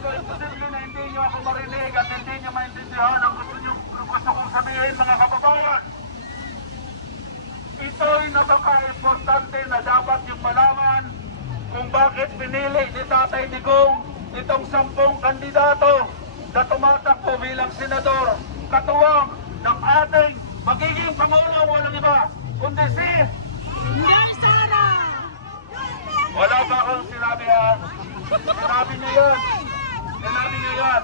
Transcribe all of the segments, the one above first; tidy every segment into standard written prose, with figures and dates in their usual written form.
So, imposible na hindi nyo ako marinig at hindi nyo maintindihan ang gusto kong sabihin, mga kababayan. Ito'y napaka-importante na dapat yung malaman kung bakit pinili ni Tatay Digong itong 10 kandidato na tumatakbo bilang senador, katuwang ng ating magiging Pangulo, walang iba, kundi si Sara! wala pa akong sinabi yan. Sinabi niyo yan.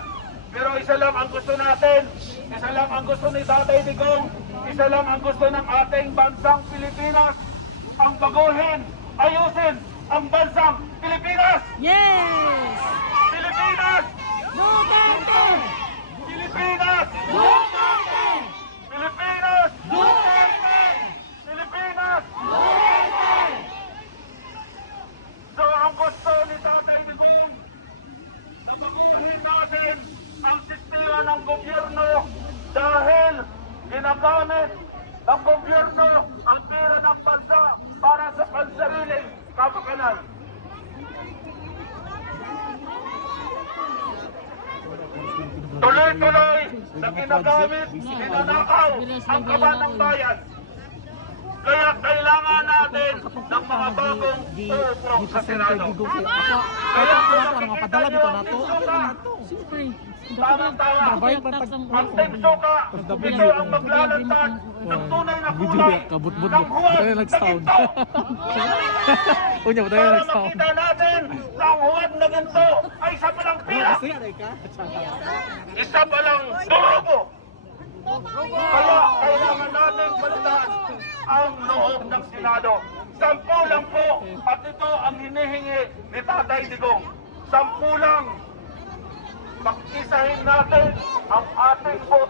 Pero isa lang ang gusto natin, isa lang ang gusto ni Tatay Digong, isa lang ang gusto ng ating bansang Pilipinas, ang baguhin, ayusin ang bansang Pilipinas! Yes! Pilipinas! Duterte! Pilipinas! Duterte! Pilipinas! Duterte! Pilipinas! Duterte! So ang gusto ni Tatay Digong na baguhin natin ang sistema ng gobyerno dahil ginagamit ng gobyerno ang pera ng bansa para sa pansariling kapakanan. Tuloy-tuloy na ginagamit, ginanakaw ang kaban ng bayan. Kaya kailangan natin ng mga bagong uupong sa Senado. Kaya kung nakikita nyo ang tinsuka, tamang-tama, ang tinsuka, ito ang maglalantad ng tunay na kulay ng huwag na ginto. Para makita natin na ang huwag na ginto ay isa palang pila, isa palang durobo. Kaya kailangan natin balitaan ang loob ng Senado. 10 lang po at ito ang hinihingi ni Tatay Digong. 10 lang. Pag-isahin natin ang ating boto.